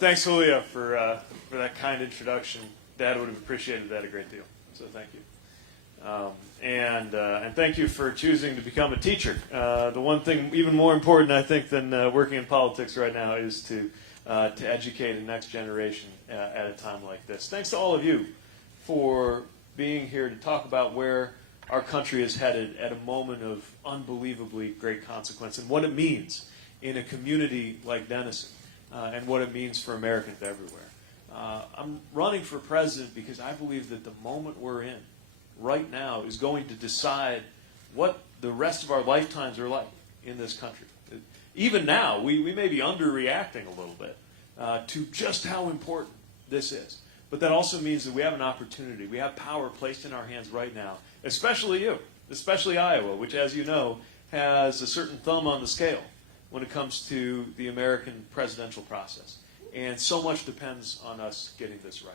Thanks, Julia, for that kind introduction. Dad would have appreciated that a great deal. So thank you. And thank you for choosing to become a teacher. The one thing even more important, I think, than working in politics right now is to educate the next generation at a time like this. Thanks to all of you for being here to talk about where our country is headed at a moment of unbelievably great consequence and what it means in a community like Denison and what it means for Americans everywhere. I'm running for president because I believe that the moment we're in right now is going to decide what the rest of our lifetimes are like in this country. Even now, we may be underreacting a little bit to just how important this is. But that also means that we have an opportunity. We have power placed in our hands right now, especially you, especially Iowa, which, as you know, has a certain thumb on the scale when it comes to the American presidential process. And so much depends on us getting this right.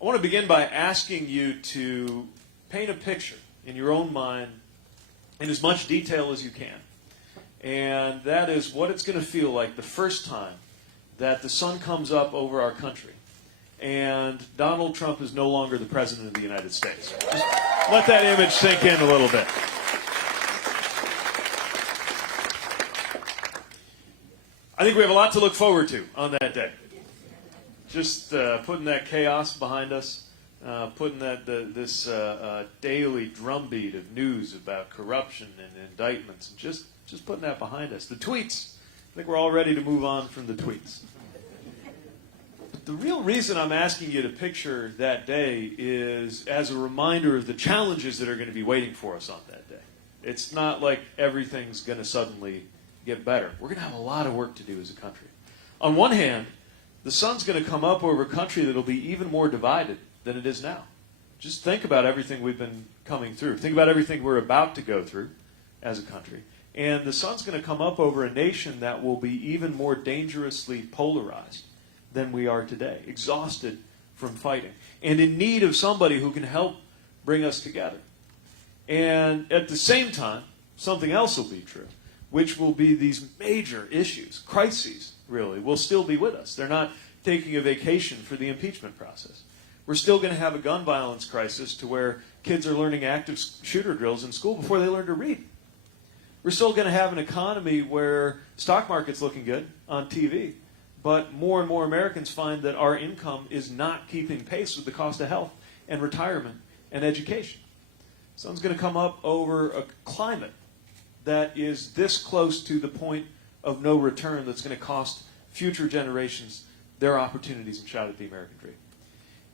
I want to begin by asking you to paint a picture in your own mind in as much detail as you can. And that is what it's going to feel like the first time that the sun comes up over our country and Donald Trump is no longer the President of the United States. Just let that image sink in a little bit. I think we have a lot to look forward to on that day. Just putting that chaos behind us, putting this daily drumbeat of news about corruption and indictments, and just putting that behind us. The tweets, I think we're all ready to move on from the tweets. But the real reason I'm asking you to picture that day is as a reminder of the challenges that are going to be waiting for us on that day. It's not like everything's going to suddenly get better. We're going to have a lot of work to do as a country. On one hand, the sun's going to come up over a country that will be even more divided than it is now. Just think about everything we've been coming through. Think about everything we're about to go through as a country. And the sun's going to come up over a nation that will be even more dangerously polarized than we are today, exhausted from fighting, and in need of somebody who can help bring us together. And at the same time, something else will be true, which will be these major issues, crises, really, will still be with us. They're not taking a vacation for the impeachment process. We're still going to have a gun violence crisis to where kids are learning active shooter drills in school before they learn to read. We're still going to have an economy where stock market's looking good on TV, but more and more Americans find that our income is not keeping pace with the cost of health and retirement and education. Sun's going to come up over a climate that is this close to the point of no return that's going to cost future generations their opportunities and shot at the American dream.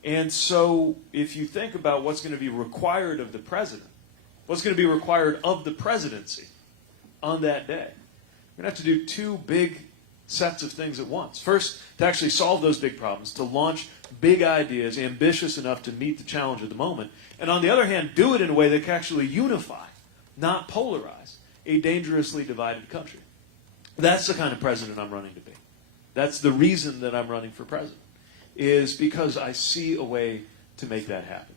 And so if you think about what's going to be required of the president, what's going to be required of the presidency on that day, we're going to have to do two big sets of things at once. First, to actually solve those big problems, to launch big ideas, ambitious enough to meet the challenge of the moment. And on the other hand, do it in a way that can actually unify, not polarize a dangerously divided country. That's the kind of president I'm running to be. That's the reason that I'm running for president, is because I see a way to make that happen.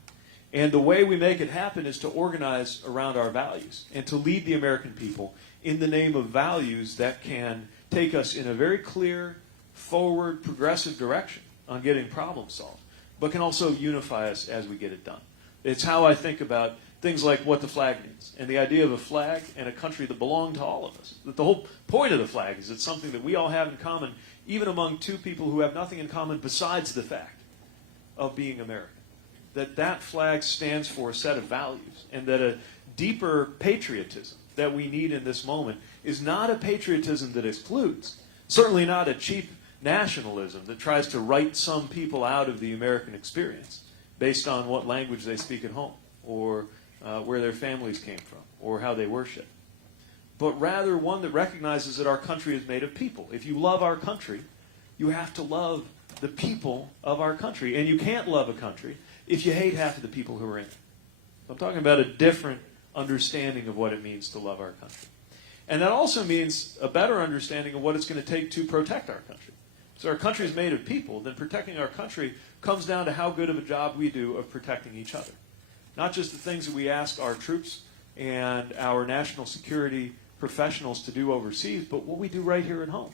And the way we make it happen is to organize around our values and to lead the American people in the name of values that can take us in a very clear, forward, progressive direction on getting problems solved, but can also unify us as we get it done. It's how I think about things like what the flag means, and the idea of a flag and a country that belong to all of us. That the whole point of the flag is it's something that we all have in common, even among two people who have nothing in common besides the fact of being American. That flag stands for a set of values, and that a deeper patriotism that we need in this moment is not a patriotism that excludes, certainly not a cheap nationalism that tries to write some people out of the American experience based on what language they speak at home, or where their families came from, or how they worship. But rather one that recognizes that our country is made of people. If you love our country, you have to love the people of our country. And you can't love a country if you hate half of the people who are in it. I'm talking about a different understanding of what it means to love our country. And that also means a better understanding of what it's going to take to protect our country. So our country is made of people, then protecting our country comes down to how good of a job we do of protecting each other. Not just the things that we ask our troops and our national security professionals to do overseas, but what we do right here at home.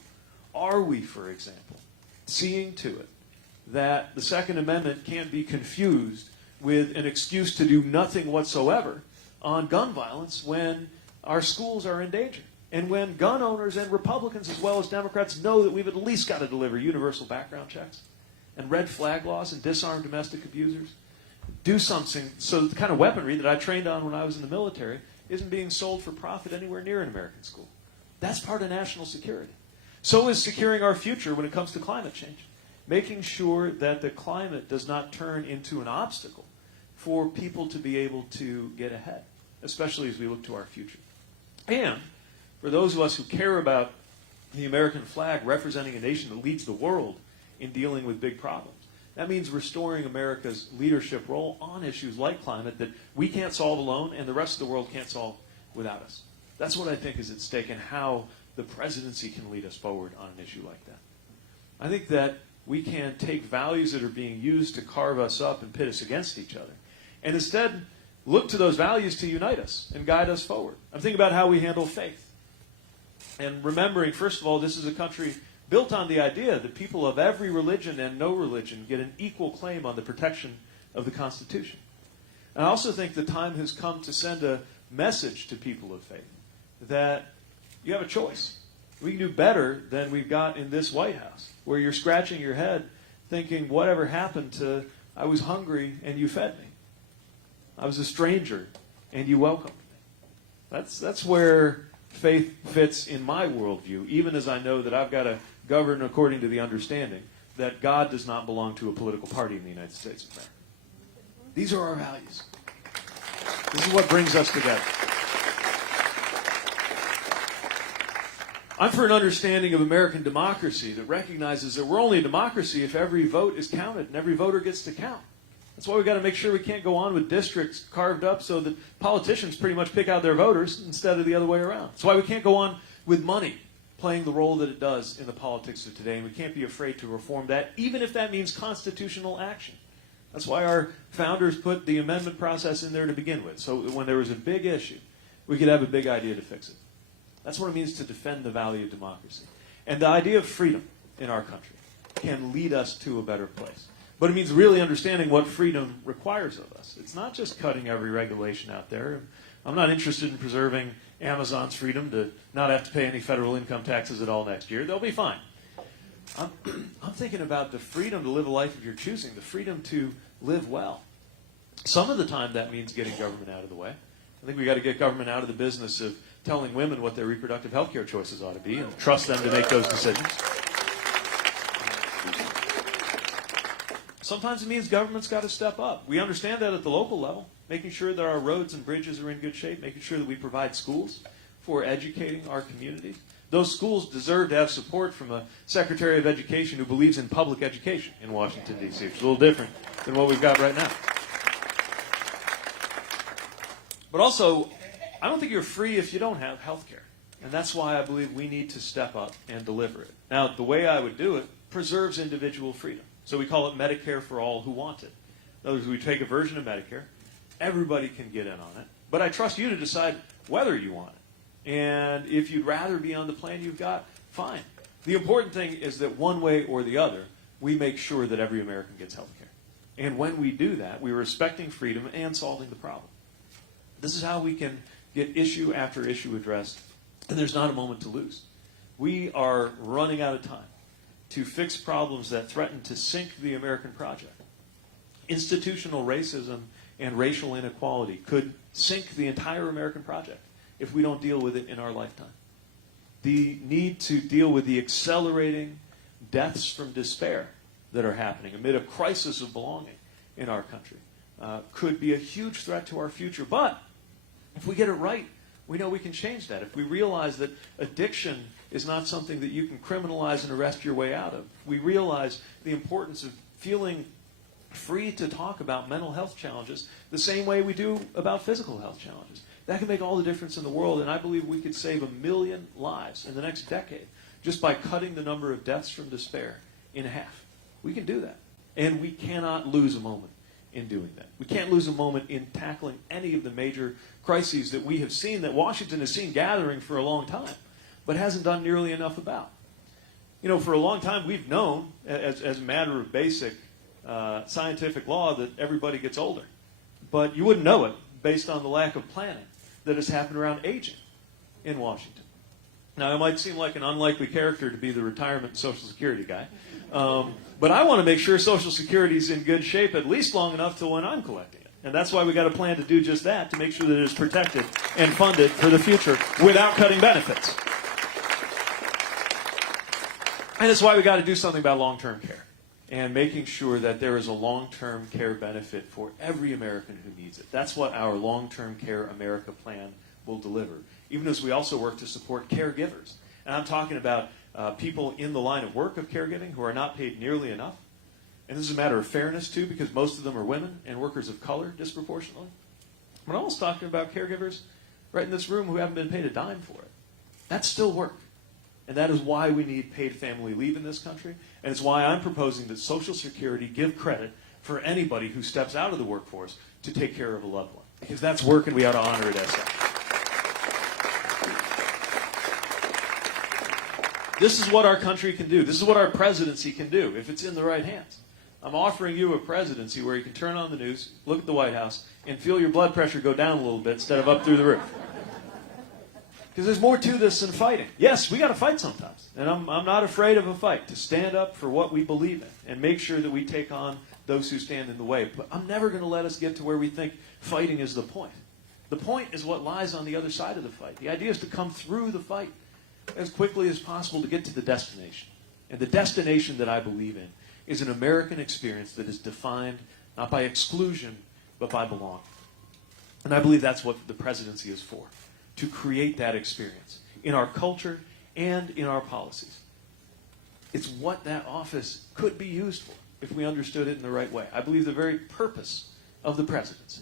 are we, for example, seeing to it that the Second Amendment can't be confused with an excuse to do nothing whatsoever on gun violence when our schools are in danger? And when gun owners and Republicans as well as Democrats know that we've at least got to deliver universal background checks and red flag laws and disarm domestic abusers, do something so the kind of weaponry that I trained on when I was in the military isn't being sold for profit anywhere near an American school. That's part of national security. So is securing our future when it comes to climate change. Making sure that the climate does not turn into an obstacle for people to be able to get ahead, especially as we look to our future. And for those of us who care about the American flag representing a nation that leads the world in dealing with big problems, that means restoring America's leadership role on issues like climate that we can't solve alone and the rest of the world can't solve without us. That's what I think is at stake and how the presidency can lead us forward on an issue like that. I think that we can take values that are being used to carve us up and pit us against each other and instead look to those values to unite us and guide us forward. I'm thinking about how we handle faith. And remembering, first of all, this is a country built on the idea that people of every religion and no religion get an equal claim on the protection of the Constitution. And I also think the time has come to send a message to people of faith that you have a choice. We can do better than we've got in this White House, where you're scratching your head thinking, whatever happened to, I was hungry and you fed me. I was a stranger and you welcomed me. That's where faith fits in my worldview, even as I know that I've got to govern according to the understanding that God does not belong to a political party in the United States of America. These are our values. This is what brings us together. I'm for an understanding of American democracy that recognizes that we're only a democracy if every vote is counted and every voter gets to count. That's why we've got to make sure we can't go on with districts carved up so that politicians pretty much pick out their voters instead of the other way around. That's why we can't go on with money playing the role that it does in the politics of today, and we can't be afraid to reform that, even if that means constitutional action. That's why our founders put the amendment process in there to begin with, so that when there was a big issue, we could have a big idea to fix it. That's what it means to defend the value of democracy. And the idea of freedom in our country can lead us to a better place. But it means really understanding what freedom requires of us. It's not just cutting every regulation out there. I'm not interested in preserving Amazon's freedom to not have to pay any federal income taxes at all next year. They'll be fine. I'm thinking about the freedom to live a life of your choosing, the freedom to live well. Some of the time that means getting government out of the way. I think we've got to get government out of the business of telling women what their reproductive health care choices ought to be and trust them to make those decisions. Sometimes it means government's got to step up. We understand that at the local level, making sure that our roads and bridges are in good shape, making sure that we provide schools for educating our communities. Those schools deserve to have support from a Secretary of Education who believes in public education in Washington, D.C., which is a little different than what we've got right now. But also, I don't think you're free if you don't have health care. And that's why I believe we need to step up and deliver it. Now, the way I would do it preserves individual freedom. So we call it Medicare for all who want it. In other words, we take a version of Medicare. Everybody can get in on it. But I trust you to decide whether you want it. And if you'd rather be on the plan you've got, fine. The important thing is that one way or the other, we make sure that every American gets health care. And when we do that, we're respecting freedom and solving the problem. This is how we can get issue after issue addressed, and there's not a moment to lose. We are running out of time to fix problems that threaten to sink the American project. Institutional racism and racial inequality could sink the entire American project if we don't deal with it in our lifetime. The need to deal with the accelerating deaths from despair that are happening amid a crisis of belonging in our country could be a huge threat to our future. But if we get it right, we know we can change that. If we realize that addiction is not something that you can criminalize and arrest your way out of, we realize the importance of feeling free to talk about mental health challenges the same way we do about physical health challenges. That can make all the difference in the world, and I believe we could save 1 million lives in the next decade just by cutting the number of deaths from despair in half. We can do that, and we cannot lose a moment in doing that. We can't lose a moment in tackling any of the major crises that we have seen, that Washington has seen gathering for a long time, but hasn't done nearly enough about. You know, for a long time we've known, as a matter of basic scientific law, that everybody gets older. But you wouldn't know it based on the lack of planning that has happened around aging in Washington. Now, I might seem like an unlikely character to be the retirement and Social Security guy, but I want to make sure Social Security is in good shape at least long enough till when I'm collecting it. And that's why we got a plan to do just that, to make sure that it is protected and funded for the future without cutting benefits. And that's why we got to do something about long-term care and making sure that there is a long-term care benefit for every American who needs it. That's what our Long-Term Care America plan will deliver, even as we also work to support caregivers. And I'm talking about people in the line of work of caregiving who are not paid nearly enough. And this is a matter of fairness, too, because most of them are women and workers of color disproportionately. But I'm also talking about caregivers right in this room who haven't been paid a dime for it. That's still work. And that is why we need paid family leave in this country. And it's why I'm proposing that Social Security give credit for anybody who steps out of the workforce to take care of a loved one. Because that's work and we ought to honor it as such. This is what our country can do. This is what our presidency can do if it's in the right hands. I'm offering you a presidency where you can turn on the news, look at the White House, and feel your blood pressure go down a little bit instead of up through the roof. Because there's more to this than fighting. Yes, we got to fight sometimes. And I'm not afraid of a fight, to stand up for what we believe in and make sure that we take on those who stand in the way. But I'm never going to let us get to where we think fighting is the point. The point is what lies on the other side of the fight. The idea is to come through the fight as quickly as possible to get to the destination. And the destination that I believe in is an American experience that is defined not by exclusion, but by belonging. And I believe that's what the presidency is for, to create that experience in our culture and in our policies. It's what that office could be used for if we understood it in the right way. I believe the very purpose of the presidency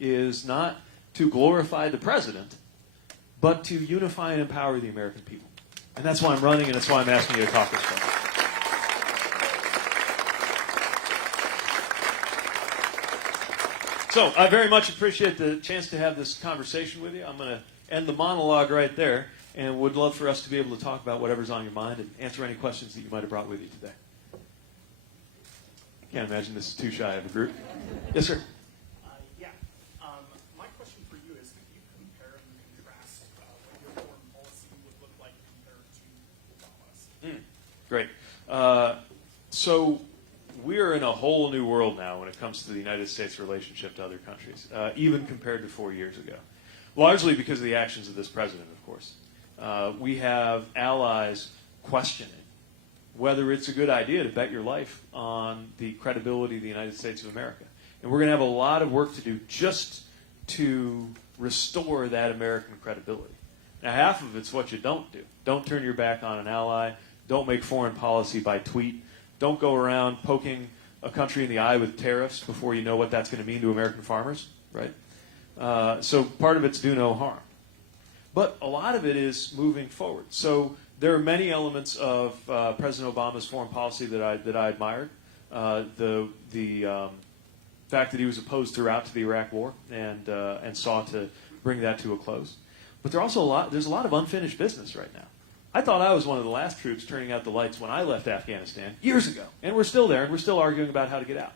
is not to glorify the president, but to unify and empower the American people. And that's why I'm running, and that's why I'm asking you to talk this way. So I very much appreciate the chance to have this conversation with you. I'm going to end the monologue right there, and would love for us to be able to talk about whatever's on your mind and answer any questions that you might have brought with you today. Can't imagine this is too shy of a group. Yes, sir. My question for you is, could you compare and contrast what your foreign policy would look like compared to Obama's? Great. So we're in a whole new world now when it comes to the United States' relationship to other countries, even compared to 4 years ago. Largely because of the actions of this president, of course. We have allies questioning whether it's a good idea to bet your life on the credibility of the United States of America. And we're going to have a lot of work to do just to restore that American credibility. Now, half of it's what you don't do. Don't turn your back on an ally. Don't make foreign policy by tweet. Don't go around poking a country in the eye with tariffs before you know what that's going to mean to American farmers, right? So part of it's do no harm. But a lot of it is moving forward. So there are many elements of President Obama's foreign policy that I admired. The fact that he was opposed throughout to the Iraq War and sought to bring that to a close. But there's a lot of unfinished business right now. I thought I was one of the last troops turning out the lights when I left Afghanistan years ago. And we're still there, and we're still arguing about how to get out.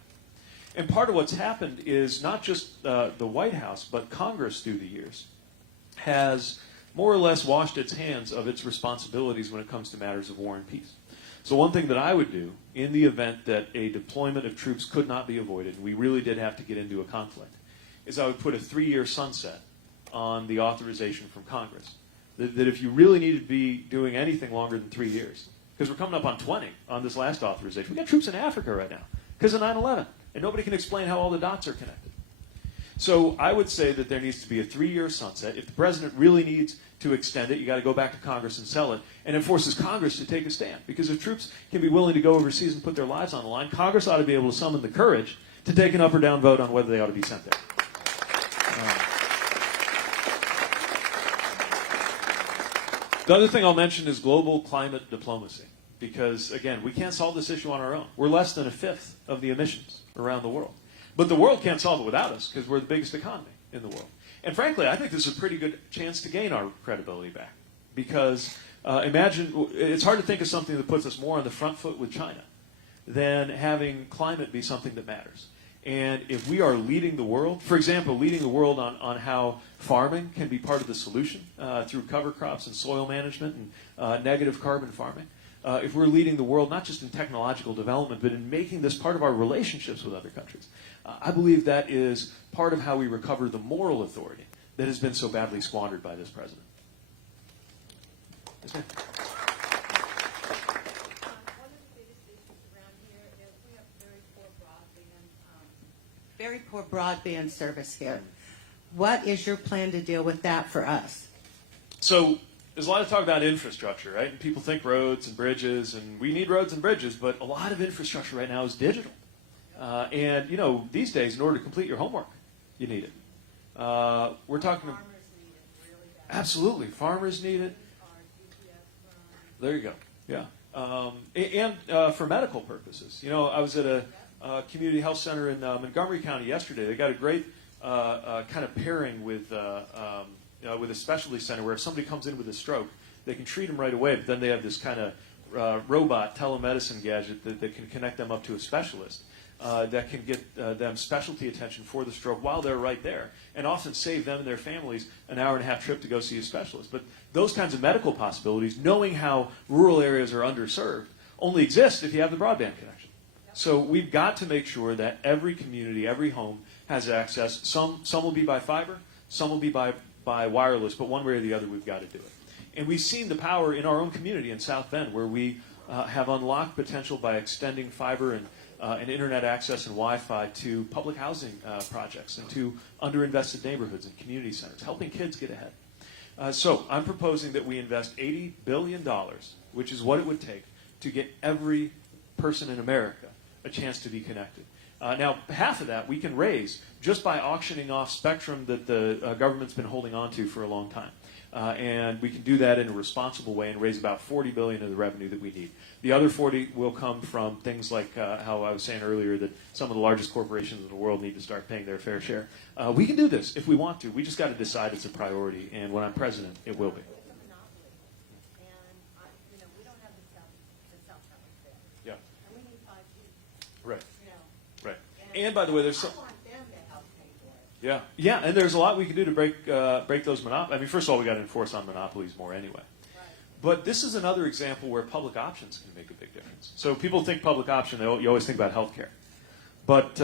And part of what's happened is not just the White House, but Congress through the years has more or less washed its hands of its responsibilities when it comes to matters of war and peace. So one thing that I would do in the event that a deployment of troops could not be avoided, and we really did have to get into a conflict, is I would put a 3-year sunset on the authorization from Congress. That if you really needed to be doing anything longer than 3 years, because we're coming up on 20 on this last authorization. We've got troops in Africa right now because of 9/11, and nobody can explain how all the dots are connected. So I would say that there needs to be a 3-year sunset. If the president really needs to extend it, you got to go back to Congress and sell it, and it forces Congress to take a stand. Because if troops can be willing to go overseas and put their lives on the line, Congress ought to be able to summon the courage to take an up or down vote on whether they ought to be sent there. The other thing I'll mention is global climate diplomacy. Because, again, we can't solve this issue on our own. We're less than a fifth of the emissions around the world. But the world can't solve it without us because we're the biggest economy in the world. And frankly, I think this is a pretty good chance to gain our credibility back. Because Imagine, it's hard to think of something that puts us more on the front foot with China than having climate be something that matters. And if we are leading the world, for example, leading the world on how farming can be part of the solution through cover crops and soil management and negative carbon farming, if we're leading the world not just in technological development, but in making this part of our relationships with other countries, I believe that is part of how we recover the moral authority that has been so badly squandered by this president. Yes, ma'am. One of the biggest issues around here is we have very poor broadband service here. What is your plan to deal with that for us? So there's a lot of talk about infrastructure, right? And people think roads and bridges, and we need roads and bridges, but a lot of infrastructure right now is digital. And, you know, these days, in order to complete your homework, you need it. We're talking... Farmers need it really bad. Absolutely. Farmers need it. There you go. Yeah. And for medical purposes. You know, I was at a community health center in Montgomery County yesterday. They got a great kind of pairing with a specialty center where if somebody comes in with a stroke, they can treat them right away, but then they have this kind of robot telemedicine gadget that can connect them up to a specialist that can get them specialty attention for the stroke while they're right there, and often save them and their families an hour-and-a-half trip to go see a specialist. But those kinds of medical possibilities, knowing how rural areas are underserved, only exist if you have the broadband connection. So we've got to make sure that every community, every home has access. Some will be by fiber, some will be by wireless, but one way or the other, we've got to do it. And we've seen the power in our own community in South Bend, where we have unlocked potential by extending fiber and internet access and Wi-Fi to public housing projects and to underinvested neighborhoods and community centers, helping kids get ahead. So I'm proposing that we invest $80 billion, which is what it would take to get every person in America a chance to be connected. Now, half of that we can raise just by auctioning off spectrum that the government's been holding on to for a long time. And we can do that in a responsible way and raise about $40 billion of the revenue that we need. The other 40 will come from things like how I was saying earlier that some of the largest corporations in the world need to start paying their fair share. We can do this if we want to. We just got to decide it's a priority, and when I'm president, it will be. It's a monopoly. And, you know, we don't have the cell towers there. Yeah. And we need 5G, Right. you know. Right. And by the way, there's some. I want them to help pay for it. Yeah, yeah, and there's a lot we can do to break those monopolies. I mean, first of all, we got to enforce on monopolies more anyway. Right. But this is another example where public options can make a big difference. So people think public option, you always think about healthcare. But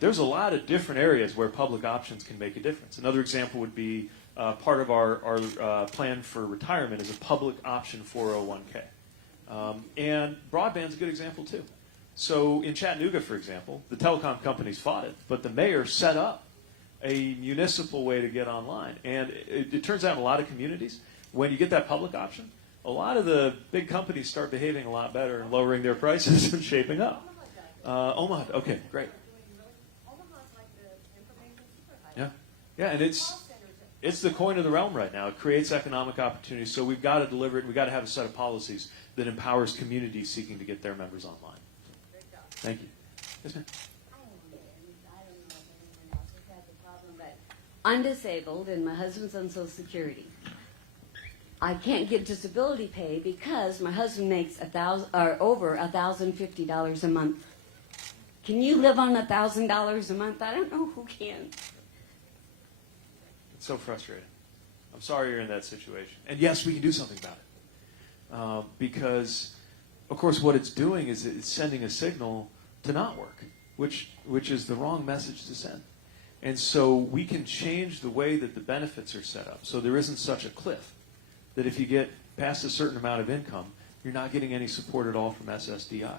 there's a lot of different areas where public options can make a difference. Another example would be part of our plan for retirement is a public option 401k. And broadband's a good example too. So in Chattanooga, for example, the telecom companies fought it, but the mayor set up a municipal way to get online. And it turns out in a lot of communities, when you get that public option, a lot of the big companies start behaving a lot better and lowering their prices and shaping up. Omaha, okay, great. Omaha's like the information superhighway. Yeah, yeah, and it's the coin of the realm right now. It creates economic opportunities, so we've got to deliver it. We've got to have a set of policies that empowers communities seeking to get their members online. Great job. Thank you. Yes, ma'am. I don't know if anyone else has had the problem, but I'm disabled and my husband's on Social Security. I can't get disability pay because my husband makes over $1,050 a month. Can you live on $1,000 a month? I don't know who can. It's so frustrating. I'm sorry you're in that situation. And yes, we can do something about it. Because, of course, what it's doing is it's sending a signal to not work, which is the wrong message to send. And so we can change the way that the benefits are set up so there isn't such a cliff that if you get past a certain amount of income, you're not getting any support at all from SSDI.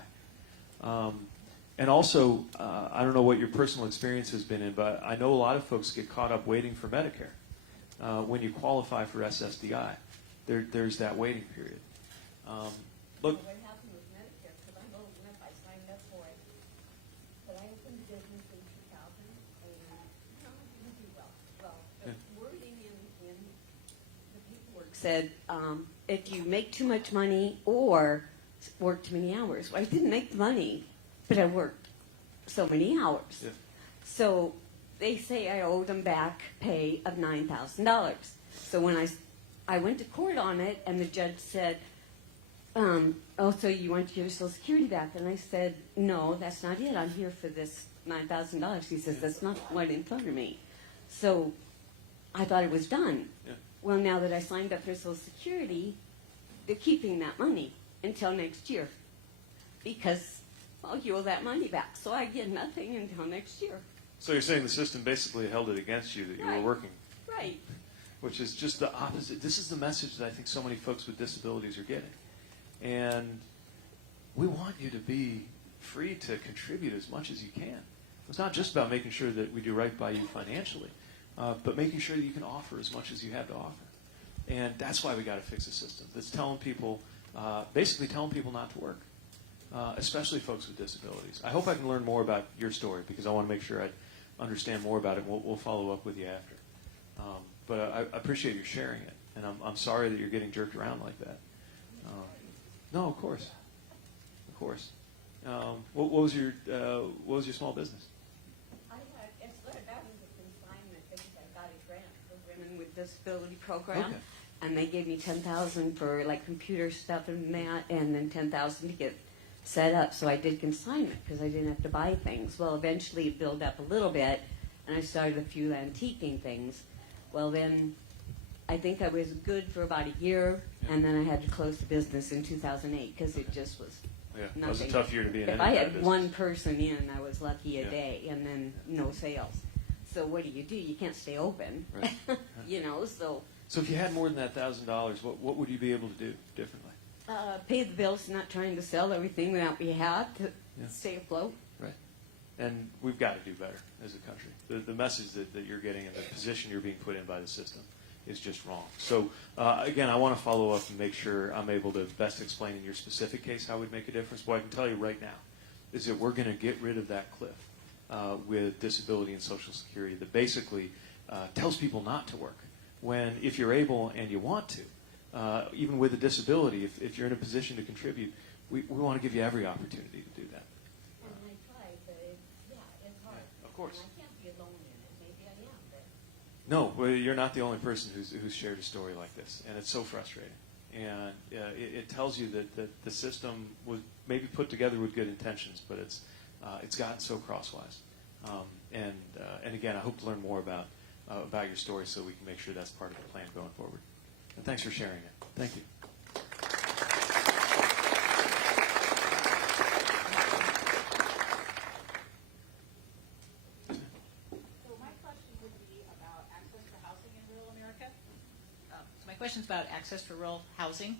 And also, I don't know what your personal experience has been in, but I know a lot of folks get caught up waiting for Medicare. When you qualify for SSDI, there's that waiting period. Look. What happened with Medicare, because I'm old enough, I signed up for it. But I opened business in 2000, and didn't do well. Well, the wording in the paperwork said, if you make too much money or work too many hours. Well, I didn't make the money, but I worked so many hours. Yeah. So they say I owed them back pay of $9,000. So when I went to court on it, and the judge said, oh, so you want your Social Security back? And I said, no, that's not it. I'm here for this $9,000. He says, that's not what in front of me. So I thought it was done. Yeah. Well, now that I signed up for Social Security, they're keeping that money until next year because, well, you owe that money back. So I get nothing until next year. So you're saying the system basically held it against you that you were Right. working, Right. which is just the opposite. This is the message that I think so many folks with disabilities are getting. And we want you to be free to contribute as much as you can. It's not just about making sure that we do right by you financially, but making sure that you can offer as much as you have to offer. And that's why we got to fix the system. That's telling people, basically telling people not to work, especially folks with disabilities. I hope I can learn more about your story because I want to make sure I understand more about it. We'll follow up with you after. But I appreciate you sharing it, and I'm sorry that you're getting jerked around like that. No, of course. What was your small business? It started out as a consignment because I got a grant for Women with Disability program. Okay. And they gave me $10,000 for like computer stuff and that, and then $10,000 to get set up. So I did consignment because I didn't have to buy things. Well, eventually it built up a little bit, and I started a few antiquing things. Well, then I think I was good for about a year, and then I had to close the business in 2008 because it just was Yeah, nothing. that was a tough year to be in. If I had one person in, I was lucky a Yeah. day, and then no sales. So what do? You can't stay open, Right. So So if you had more than that $1,000, what would you be able to do differently? pay the bills, not trying to sell everything that we have to Yeah. stay afloat. Right. And we've got to do better as a country. The message that you're getting and the position you're being put in by the system is just wrong. So, again, I want to follow up and make sure I'm able to best explain in your specific case how it would make a difference. What I can tell you right now is that we're going to get rid of that cliff with disability and Social Security that basically tells people not to work. When, if you're able and you want to, even with a disability, if you're in a position to contribute, we want to give you every opportunity to do that. And I tried, but it's hard. Of course. And I can't be alone in it. Maybe I am, but No, well, you're not the only person who's shared a story like this, and it's so frustrating. And it tells you that the system was maybe put together with good intentions, but it's gotten so crosswise. And again, I hope to learn more about your story so we can make sure that's part of the plan going forward. And thanks for sharing it. Thank you. So my question would be about access for housing in rural America. So my question is about access for rural housing.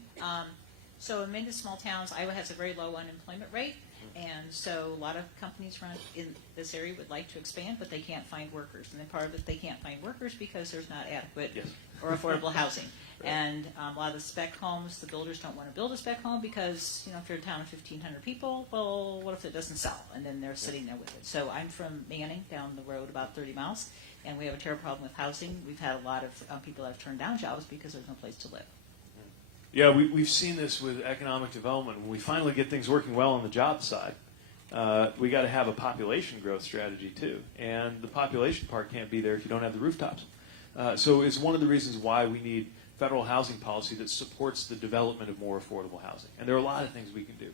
So in many small towns, Iowa has a very low unemployment rate, and so a lot of companies around in this area would like to expand, but they can't find workers. And then part of it, they can't find workers because there's not adequate Yes. or affordable housing. And a lot of the spec homes, the builders don't want to build a spec home because, if you're a town of 1,500 people, well, what if it doesn't sell? And then they're sitting there with it. So I'm from Manning, down the road about 30 miles, and we have a terrible problem with housing. We've had a lot of people that have turned down jobs because there's no place to live. Yeah, we've seen this with economic development. When we finally get things working well on the job side, we got to have a population growth strategy too. And the population part can't be there if you don't have the rooftops. So it's one of the reasons why we need federal housing policy that supports the development of more affordable housing. And there are a lot of things we can do.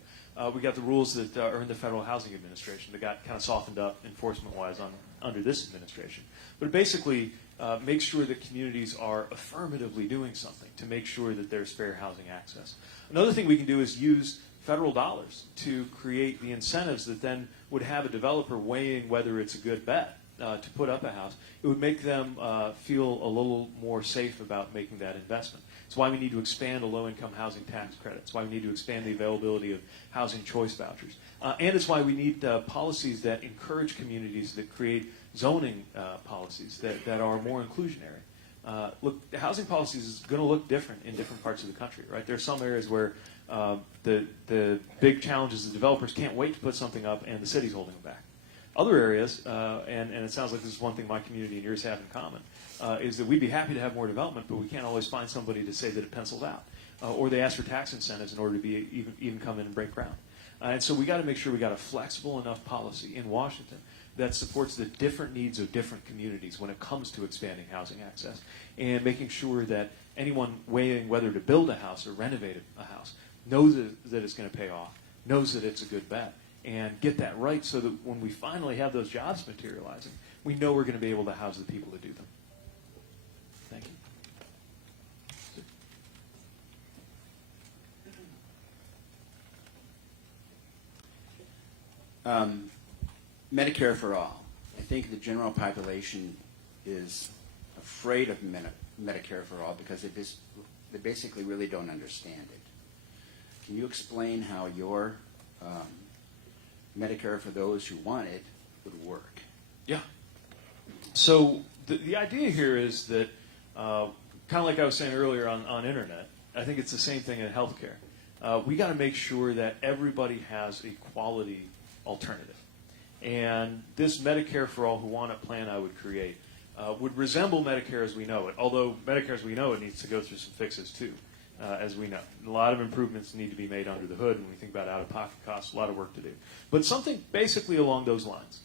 We got the rules that are in the Federal Housing Administration that got kind of softened up enforcement-wise under this administration. But it basically makes sure that communities are affirmatively doing something to make sure that there's fair housing access. Another thing we can do is use federal dollars to create the incentives that then would have a developer weighing whether it's a good bet to put up a house. It would make them feel a little more safe about making that investment. It's why we need to expand a low-income housing tax credit. It's why we need to expand the availability of housing choice vouchers. And it's why we need policies that encourage communities that create zoning policies that are more inclusionary. Look, the housing policies is going to look different in different parts of the country, right? There are some areas where the big challenge is the developers can't wait to put something up and the city's holding them back. Other areas, and it sounds like this is one thing my community and yours have in common, is that we'd be happy to have more development, but we can't always find somebody to say that it pencils out. Or they ask for tax incentives in order to be even come in and break ground. And so we got to make sure we got a flexible enough policy in Washington that supports the different needs of different communities when it comes to expanding housing access and making sure that anyone weighing whether to build a house or renovate a house knows that it's going to pay off, knows that it's a good bet, and get that right so that when we finally have those jobs materializing, we know we're going to be able to house the people to do them. Thank you. Medicare for all. I think the general population is afraid of Medicare for all because they basically really don't understand it. Can you explain how your Medicare for those who want it would work? Yeah. So the idea here is that, kind of like I was saying earlier on internet, I think it's the same thing in healthcare. We got to make sure that everybody has a quality alternative. And this Medicare for all who want it plan I would create would resemble Medicare as we know it, although Medicare as we know it needs to go through some fixes too, as we know. A lot of improvements need to be made under the hood when we think about out-of-pocket costs, a lot of work to do. But something basically along those lines.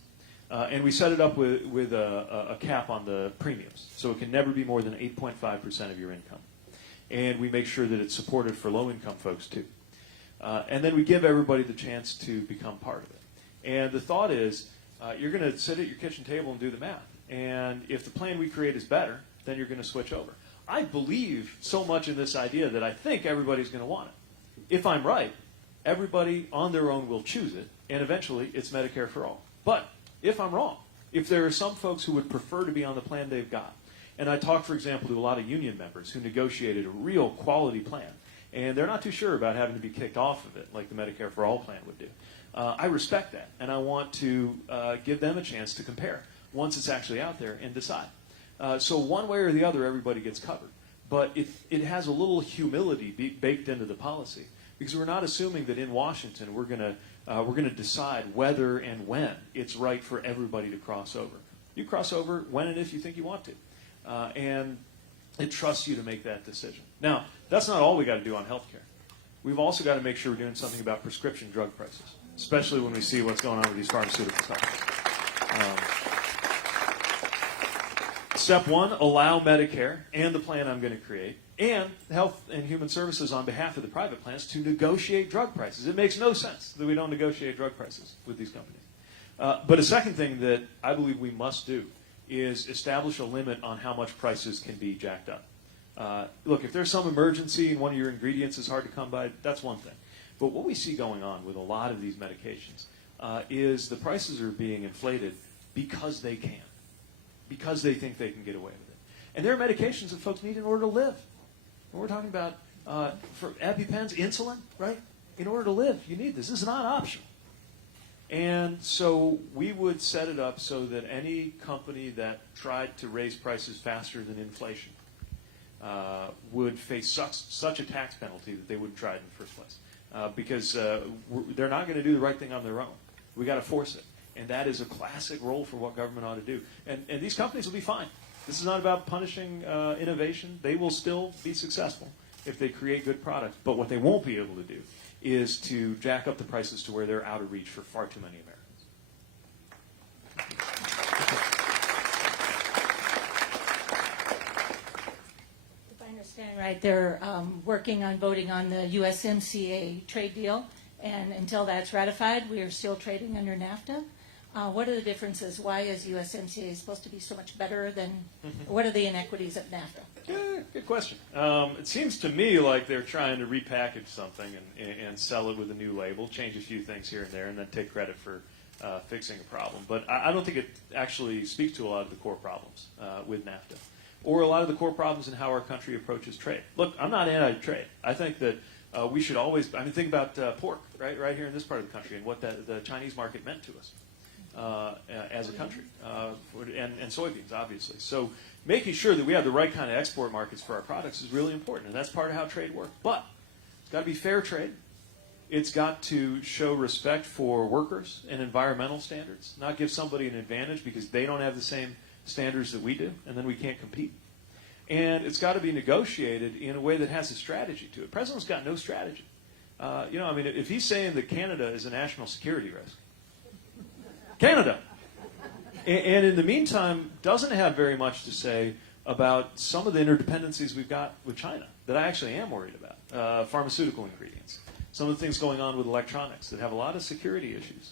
And we set it up with a cap on the premiums, so it can never be more than 8.5% of your income. And we make sure that it's supported for low-income folks too. And then we give everybody the chance to become part of it. And the thought is, you're going to sit at your kitchen table and do the math. And if the plan we create is better, then you're going to switch over. I believe so much in this idea that I think everybody's going to want it. If I'm right, everybody on their own will choose it, and eventually it's Medicare for all. But if I'm wrong, if there are some folks who would prefer to be on the plan they've got, and I talked, for example, to a lot of union members who negotiated a real quality plan, and they're not too sure about having to be kicked off of it like the Medicare for all plan would do. I respect that, and I want to give them a chance to compare once it's actually out there and decide. So one way or the other, everybody gets covered. But it has a little humility baked into the policy, because we're not assuming that in Washington we're going to decide whether and when it's right for everybody to cross over. You cross over when and if you think you want to, and it trusts you to make that decision. Now, that's not all we got to do on healthcare. We've also got to make sure we're doing something about prescription drug prices, especially when we see what's going on with these pharmaceutical companies. Step one, allow Medicare and the plan I'm going to create and Health and Human Services on behalf of the private plans to negotiate drug prices. It makes no sense that we don't negotiate drug prices with these companies. But a second thing that I believe we must do is establish a limit on how much prices can be jacked up. Look, if there's some emergency and one of your ingredients is hard to come by, that's one thing. But what we see going on with a lot of these medications is the prices are being inflated because they can, because they think they can get away with it. And there are medications that folks need in order to live. When we're talking about for EpiPens, insulin, right? In order to live, you need this. This is not optional. And so we would set it up so that any company that tried to raise prices faster than inflation would face such a tax penalty that they wouldn't try it in the first place. Because they're not going to do the right thing on their own. We got to force it. And that is a classic role for what government ought to do. And these companies will be fine. This is not about punishing innovation. They will still be successful if they create good products. But what they won't be able to do is to jack up the prices to where they're out of reach for far too many Americans. If I understand right, they're working on voting on the USMCA trade deal, and until that's ratified, we are still trading under NAFTA. What are the differences? Why is USMCA supposed to be so much better than, what are the inequities of NAFTA? Yeah, good question. It seems to me like they're trying to repackage something and sell it with a new label, change a few things here and there, and then take credit for fixing a problem. But I don't think it actually speaks to a lot of the core problems with NAFTA, or a lot of the core problems in how our country approaches trade. Look, I'm not anti-trade. I think that we should always, think about pork, right here in this part of the country, and what the Chinese market meant to us. As a country, and soybeans, obviously. So making sure that we have the right kind of export markets for our products is really important, and that's part of how trade works. But it's got to be fair trade. It's got to show respect for workers and environmental standards, not give somebody an advantage because they don't have the same standards that we do, and then we can't compete. And it's got to be negotiated in a way that has a strategy to it. The president's got no strategy. If he's saying that Canada is a national security risk, Canada. And in the meantime, doesn't have very much to say about some of the interdependencies we've got with China that I actually am worried about, pharmaceutical ingredients. some of the things going on with electronics that have a lot of security issues.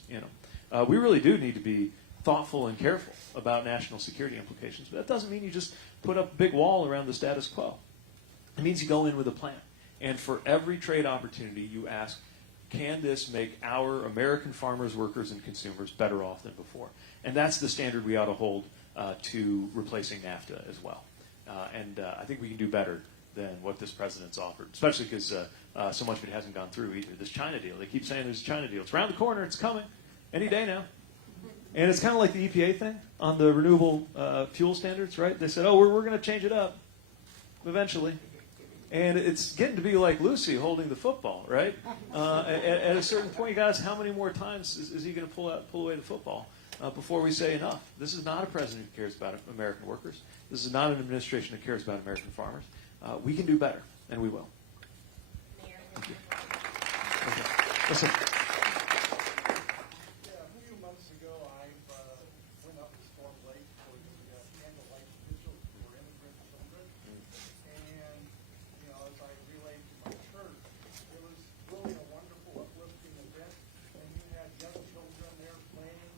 We really do need to be thoughtful and careful about national security implications. But that doesn't mean you just put up a big wall around the status quo. It means you go in with a plan. And for every trade opportunity, you ask, can this make our American farmers, workers, and consumers better off than before? And that's the standard we ought to hold to replacing NAFTA as well. I think we can do better than what this president's offered, especially because so much of it hasn't gone through either. This China deal, they keep saying there's a China deal. It's around the corner. It's coming any day now. And it's kind of like the EPA thing on the renewable fuel standards, right? They said, oh, we're going to change it up eventually. And it's getting to be like Lucy holding the football, right? At a certain point, you guys, how many more times is he going to pull away the football before we say enough? This is not a president who cares about American workers. This is not an administration that cares about American farmers. We can do better, and we will. Thank you. Okay. Listen. Yeah, a few months ago, I went up to Storm Lake for the candlelight vigil for immigrant children. And, as I relayed to my church, it was really a wonderful, uplifting event. And you had young children there playing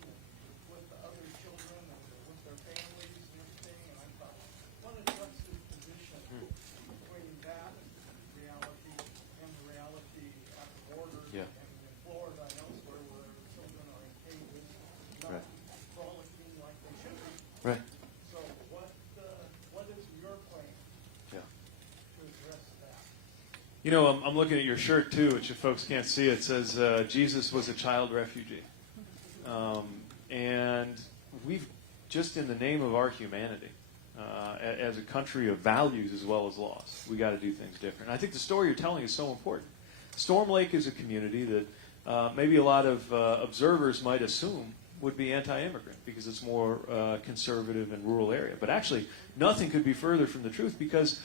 with the other children and with their families and everything. And I thought, what a juxtaposition between that reality and the reality at the border. Yeah. And in Florida and elsewhere where children are in cages, not Right. frolicking like they should be. Right. So what is your plan Yeah. to address that? I'm looking at your shirt, too, which if folks can't see, it says, Jesus was a child refugee. And we've, just in the name of our humanity, as a country of values as well as laws, we got to do things different. And I think the story you're telling is so important. Storm Lake is a community that maybe a lot of observers might assume would be anti-immigrant because it's more conservative and rural area. But actually, nothing could be further from the truth because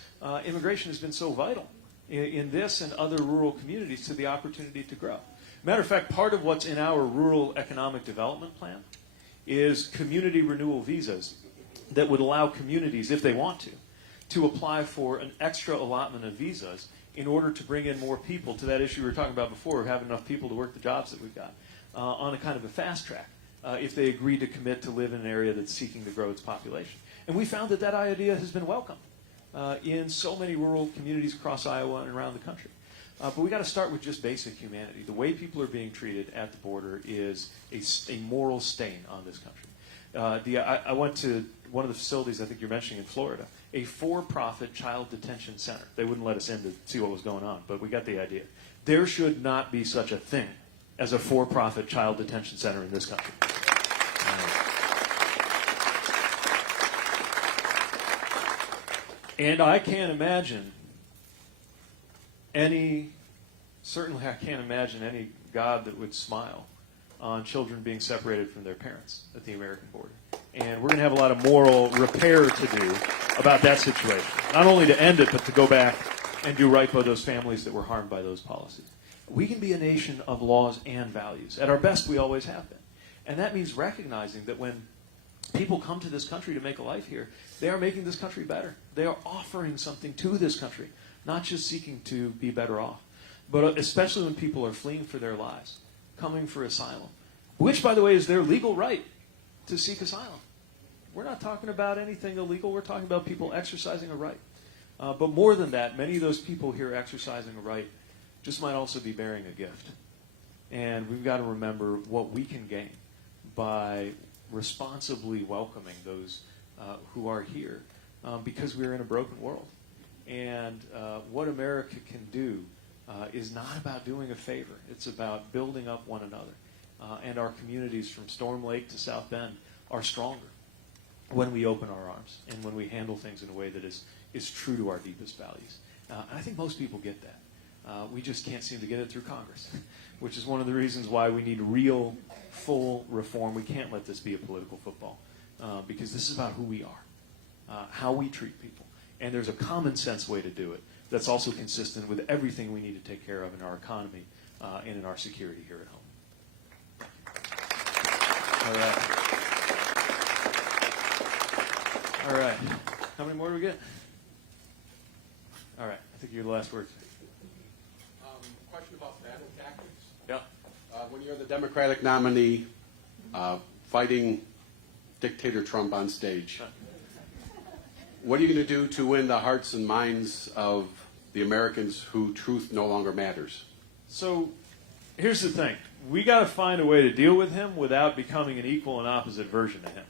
immigration has been so vital in this and other rural communities to the opportunity to grow. Matter of fact, part of what's in our rural economic development plan is community renewal visas that would allow communities, if they want to apply for an extra allotment of visas in order to bring in more people to that issue we were talking about before of having enough people to work the jobs that we've got on a kind of a fast track if they agree to commit to live in an area that's seeking to grow its population. And we found that idea has been welcomed in so many rural communities across Iowa and around the country. But we got to start with just basic humanity. The way people are being treated at the border is a moral stain on this country. I went to one of the facilities I think you're mentioning in Florida, a for-profit child detention center. They wouldn't let us in to see what was going on, but we got the idea. There should not be such a thing as a for-profit child detention center in this country. And I can't imagine certainly I can't imagine any God that would smile on children being separated from their parents at the American border. And we're going to have a lot of moral repair to do about that situation. Not only to end it, but to go back and do right by those families that were harmed by those policies. We can be a nation of laws and values. At our best, we always have been. And that means recognizing that when people come to this country to make a life here, they are making this country better. They are offering something to this country, not just seeking to be better off. But especially when people are fleeing for their lives, coming for asylum, which, by the way, is their legal right to seek asylum. We're not talking about anything illegal. We're talking about people exercising a right. But more than that, many of those people here exercising a right just might also be bearing a gift. And we've got to remember what we can gain by responsibly welcoming those who are here because we're in a broken world. And what America can do is not about doing a favor. It's about building up one another. And our communities from Storm Lake to South Bend are stronger when we open our arms and when we handle things in a way that is true to our deepest values. And I think most people get that. We just can't seem to get it through Congress, which is one of the reasons why we need real, full reform. We can't let this be a political football because this is about who we are, how we treat people. And there's a common sense way to do it that's also consistent with everything we need to take care of in our economy and in our security here at home. All right. How many more do we get? All right. I think you're the last word. question about battle tactics. Yeah. When you're the Democratic nominee fighting dictator Trump on stage, what are you going to do to win the hearts and minds of the Americans who truth no longer matters? So here's the thing. We got to find a way to deal with him without becoming an equal and opposite version of him.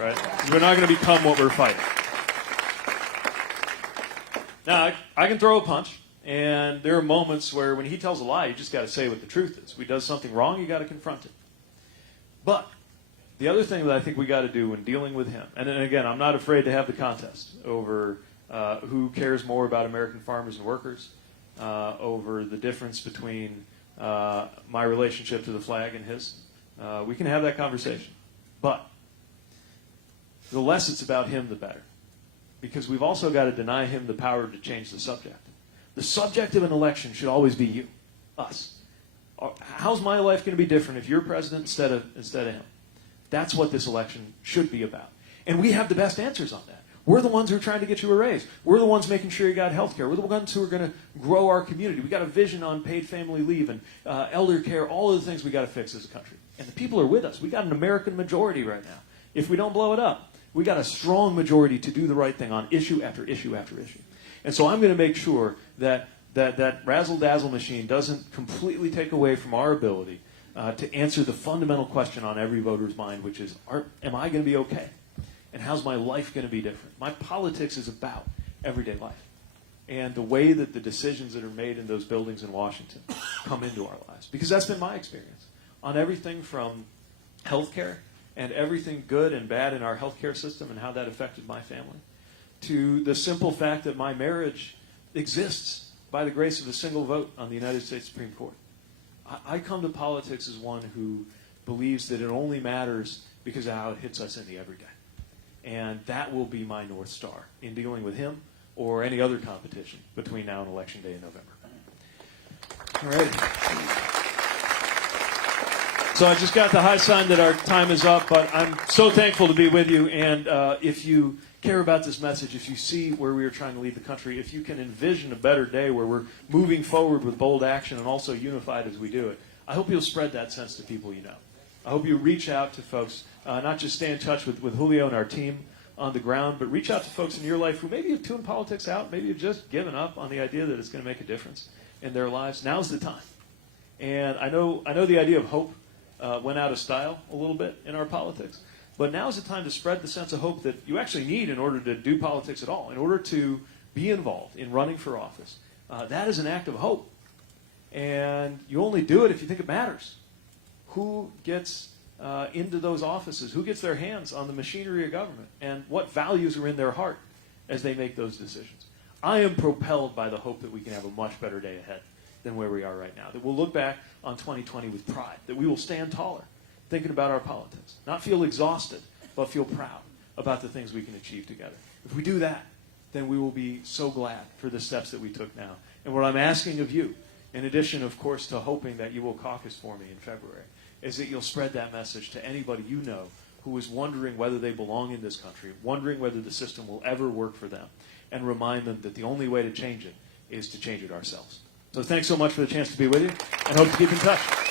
Right? 'Cause we're not going to become what we're fighting. Now, I can throw a punch, and there are moments where when he tells a lie, you just got to say what the truth is. If he does something wrong, you got to confront it. But the other thing that I think we got to do when dealing with him, and then again, I'm not afraid to have the contest over who cares more about American farmers and workers, over the difference between my relationship to the flag and his. We can have that conversation. But the less it's about him, the better. Because we've also got to deny him the power to change the subject. The subject of an election should always be you, us. How's my life going to be different if you're president instead of him? That's what this election should be about. And we have the best answers on that. We're the ones who are trying to get you a raise. We're the ones making sure you got health care. We're the ones who are going to grow our community. We got a vision on paid family leave and elder care, all of the things we got to fix as a country. And the people are with us. We got an American majority right now. If we don't blow it up, we got a strong majority to do the right thing on issue after issue after issue. And so I'm going to make sure that razzle-dazzle machine doesn't completely take away from our ability to answer the fundamental question on every voter's mind, which is, am I going to be okay? And how's my life going to be different? My politics is about everyday life. And the way that the decisions that are made in those buildings in Washington come into our lives. Because that's been my experience. On everything from health care and everything good and bad in our healthcare system and how that affected my family, to the simple fact that my marriage exists by the grace of a single vote on the United States Supreme Court. I come to politics as one who believes that it only matters because of how it hits us in the everyday. And that will be my North Star in dealing with him or any other competition between now and Election Day in November. All right. So I just got the high sign that our time is up, but I'm so thankful to be with you. And if you care about this message, if you see where we are trying to lead the country, if you can envision a better day where we're moving forward with bold action and also unified as we do it, I hope you'll spread that sense to people you know. I hope you reach out to folks, not just stay in touch with Julio and our team on the ground, but reach out to folks in your life who maybe have tuned politics out, maybe have just given up on the idea that it's going to make a difference in their lives. Now's the time. And I know the idea of hope went out of style a little bit in our politics. But now's the time to spread the sense of hope that you actually need in order to do politics at all, in order to be involved in running for office. That is an act of hope. And you only do it if you think it matters. Who gets into those offices? Who gets their hands on the machinery of government? And what values are in their heart as they make those decisions? I am propelled by the hope that we can have a much better day ahead than where we are right now. That we'll look back on 2020 with pride. That we will stand taller thinking about our politics. Not feel exhausted, but feel proud about the things we can achieve together. If we do that, then we will be so glad for the steps that we took now. And what I'm asking of you, in addition, of course, to hoping that you will caucus for me in February, is that you'll spread that message to anybody you know who is wondering whether they belong in this country, wondering whether the system will ever work for them, and remind them that the only way to change it is to change it ourselves. So thanks so much for the chance to be with you, and hope to keep in touch.